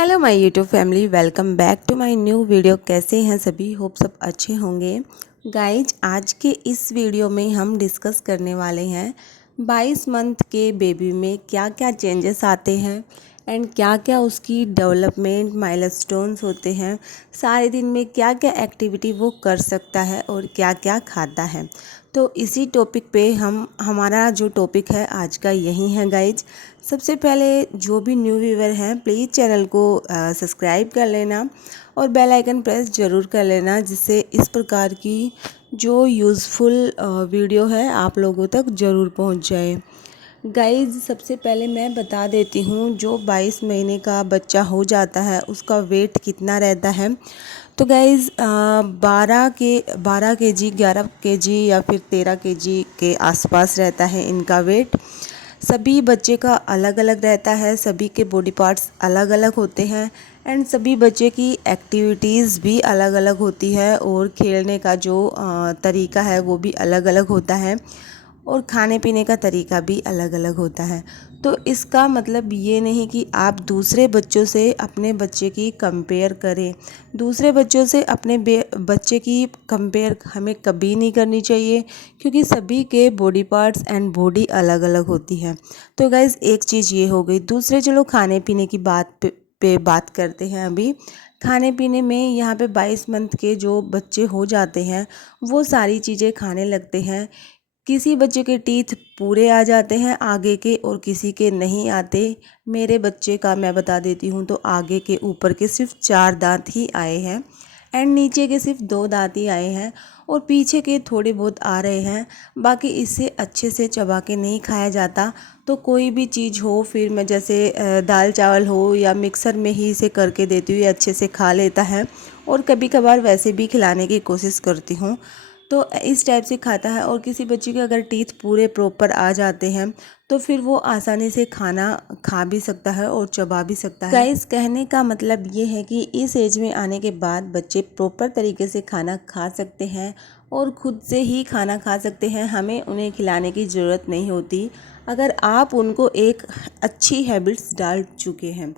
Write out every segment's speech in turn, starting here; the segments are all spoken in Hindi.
Hello my YouTube family, welcome back to my new video. कैसे हैं सभी? होप सब अच्छे होंगे। गाइज, आज के इस वीडियो में हम डिस्कस करने वाले हैं 22 मंथ के बेबी में क्या क्या चेंजेस आते हैं एंड क्या क्या उसकी डेवलपमेंट माइलस्टोन्स होते हैं, सारे दिन में क्या क्या एक्टिविटी वो कर सकता है और क्या क्या खाता है। तो इसी टॉपिक पे हमारा जो टॉपिक है आज का यही है गाइज। सबसे पहले जो भी न्यू व्यूवर हैं प्लीज़ चैनल को सब्सक्राइब कर लेना और बेल आइकन प्रेस ज़रूर कर लेना, जिससे इस प्रकार की जो यूज़फुल वीडियो है आप लोगों तक ज़रूर पहुंच जाए। गाइज, सबसे पहले मैं बता देती हूँ, जो 22 महीने का बच्चा हो जाता है उसका वेट कितना रहता है। तो गाइज़ 12 केजी 11 केजी या फिर 13 केजी के आसपास रहता है इनका वेट। सभी बच्चे का अलग अलग रहता है, सभी के बॉडी पार्ट्स अलग अलग होते हैं एंड सभी बच्चे की एक्टिविटीज़ भी अलग अलग होती है और खेलने का जो तरीका है वो भी अलग अलग होता है और खाने पीने का तरीका भी अलग अलग होता है। तो इसका मतलब ये नहीं कि आप दूसरे बच्चों से अपने बच्चे की कंपेयर करें। दूसरे बच्चों से अपने बच्चे की कंपेयर हमें कभी नहीं करनी चाहिए, क्योंकि सभी के बॉडी पार्ट्स एंड बॉडी अलग अलग होती है। तो गाइज़, एक चीज़ ये हो गई। दूसरे चलो खाने पीने की बात पे बात करते हैं। अभी खाने पीने में यहाँ पे 22 मंथ के जो बच्चे हो जाते हैं वो सारी चीज़ें खाने लगते हैं। किसी बच्चे के टीथ पूरे आ जाते हैं आगे के और किसी के नहीं आते। मेरे बच्चे का मैं बता देती हूँ, तो आगे के ऊपर के सिर्फ 4 दांत ही आए हैं एंड नीचे के सिर्फ 2 दांत ही आए हैं और पीछे के थोड़े बहुत आ रहे हैं। बाकी इससे अच्छे से चबा के नहीं खाया जाता। तो कोई भी चीज़ हो, फिर मैं जैसे दाल चावल हो या मिक्सर में ही इसे करके देती हूँ, ये अच्छे से खा लेता है और कभी कभार वैसे भी खिलाने की कोशिश करती हूँ। तो इस टाइप से खाता है। और किसी बच्चे के अगर टीथ पूरे प्रॉपर आ जाते हैं तो फिर वो आसानी से खाना खा भी सकता है और चबा भी सकता है। गाइस, कहने का मतलब ये है कि इस एज में आने के बाद बच्चे प्रॉपर तरीके से खाना खा सकते हैं और खुद से ही खाना खा सकते हैं। हमें उन्हें खिलाने की ज़रूरत नहीं होती, अगर आप उनको एक अच्छी हैबिट्स डाल चुके हैं।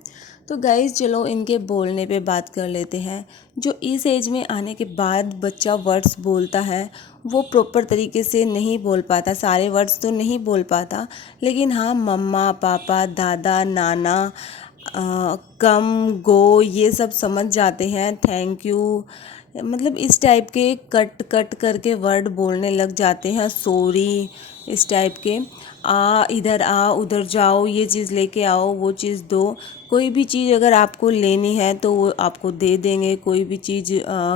तो गाइस, चलो इनके बोलने पे बात कर लेते हैं। जो इस एज में आने के बाद बच्चा वर्ड्स बोलता है वो प्रॉपर तरीके से नहीं बोल पाता, सारे वर्ड्स तो नहीं बोल पाता, लेकिन हाँ मम्मा पापा दादा नाना कम गो ये सब समझ जाते हैं। थैंक यू, मतलब इस टाइप के कट कट करके वर्ड बोलने लग जाते हैं। सॉरी, इस टाइप के इधर आ उधर जाओ, ये चीज़ लेके आओ, वो चीज़ दो। कोई भी चीज़ अगर आपको लेनी है तो वो आपको दे देंगे। कोई भी चीज़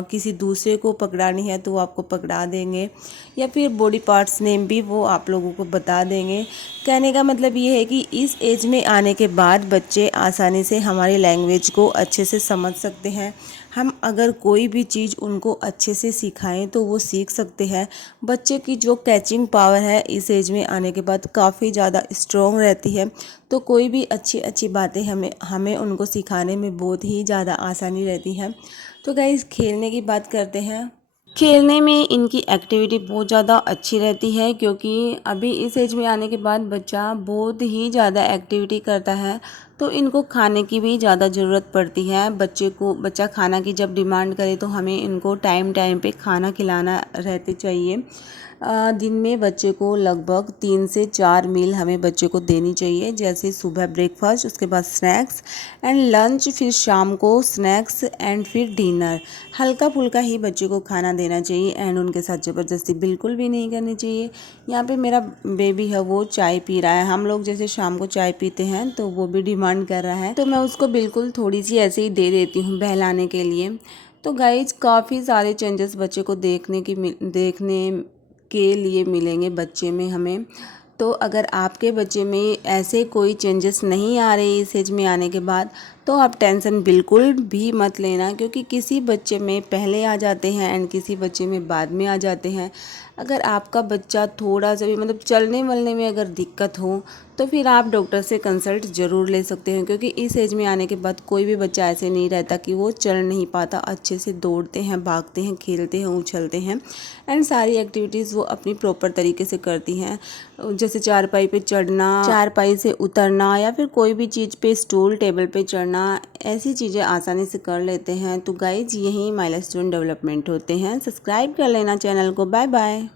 किसी दूसरे को पकड़ानी है तो वो आपको पकड़ा देंगे, या फिर बॉडी पार्ट्स नेम भी वो आप लोगों को बता देंगे। कहने का मतलब ये है कि इस एज में आने के बाद बच्चे आसानी से हमारी लैंग्वेज को अच्छे से समझ सकते हैं। हम अगर कोई भी चीज़ उनको अच्छे से सिखाएं तो वो सीख सकते हैं। बच्चे की जो कैचिंग पावर है इस एज में आने के बाद काफ़ी ज़्यादा स्ट्रॉन्ग रहती है। तो कोई भी अच्छी अच्छी बातें हमें उनको सिखाने में बहुत ही ज़्यादा आसानी रहती है। तो गाइस, खेलने की बात करते हैं। खेलने में इनकी एक्टिविटी बहुत ज़्यादा अच्छी रहती है, क्योंकि अभी इस एज में आने के बाद बच्चा बहुत ही ज़्यादा एक्टिविटी करता है। तो इनको खाने की भी ज़्यादा ज़रूरत पड़ती है। बच्चा खाना की जब डिमांड करे तो हमें इनको टाइम टाइम पे खाना खिलाना रहते चाहिए। दिन में बच्चे को लगभग 3 से 4 मील हमें बच्चे को देनी चाहिए, जैसे सुबह ब्रेकफास्ट, उसके बाद स्नैक्स एंड लंच, फिर शाम को स्नैक्स एंड फिर डिनर। हल्का फुल्का ही बच्चे को खाना देना चाहिए एंड उनके साथ ज़बरदस्ती बिल्कुल भी नहीं करनी चाहिए। यहाँ पे मेरा बेबी है, वो चाय पी रहा है। हम लोग जैसे शाम को चाय पीते हैं तो वो भी डिमांड कर रहा है, तो मैं उसको बिल्कुल थोड़ी सी ऐसे ही दे देती हूँ बहलाने के लिए। तो गाइज, काफ़ी सारे चेंजेस बच्चे को देखने के लिए मिलेंगे बच्चे में हमें। तो अगर आपके बच्चे में ऐसे कोई चेंजेस नहीं आ रहे इस एज में आने के बाद, तो आप टेंशन बिल्कुल भी मत लेना, क्योंकि किसी बच्चे में पहले आ जाते हैं एंड किसी बच्चे में बाद में आ जाते हैं। अगर आपका बच्चा थोड़ा सा भी मतलब चलने वलने में अगर दिक्कत हो तो फिर आप डॉक्टर से कंसल्ट ज़रूर ले सकते हैं, क्योंकि इस एज में आने के बाद कोई भी बच्चा ऐसे नहीं रहता कि वो चल नहीं पाता। अच्छे से दौड़ते हैं, भागते हैं, खेलते हैं, उछलते हैं एंड सारी एक्टिविटीज़ वो अपनी प्रॉपर तरीके से करती हैं। जैसे चारपाई पे चढ़ना, चारपाई से उतरना, या फिर कोई भी चीज़ पे स्टूल टेबल पे चढ़ना, करना, ऐसी चीज़ें आसानी से कर लेते हैं। तो गाइज यही माइलस्टोन डेवलपमेंट होते हैं। सब्सक्राइब कर लेना चैनल को। Bye bye.